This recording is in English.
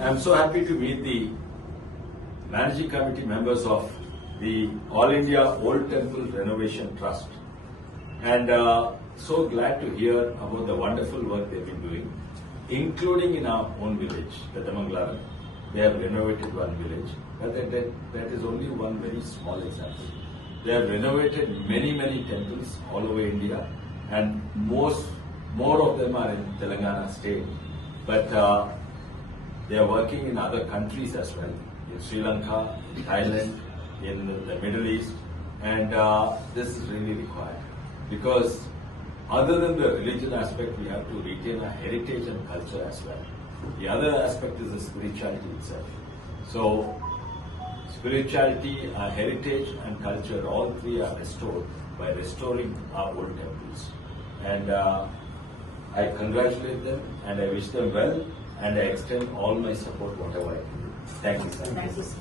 I'm so happy to meet the managing committee members of the All India Old Temple Renovation Trust, and so glad to hear about the wonderful work they've been doing, including in our own village, Petamangalaram. They have renovated one village, but that is only one very small example. They have renovated many temples all over India, and more of them are in Telangana state. But they are working in other countries as well, in Sri Lanka, in Thailand, in the Middle East, and this is really required because other than the religion aspect, we have to retain our heritage and culture as well. The other aspect is the spirituality itself. So, spirituality, our heritage and culture, all three are restored by restoring our old temples. And I congratulate them and I wish them well and I extend all my support whatever I can do. Thank you, sir. Thank you, sir.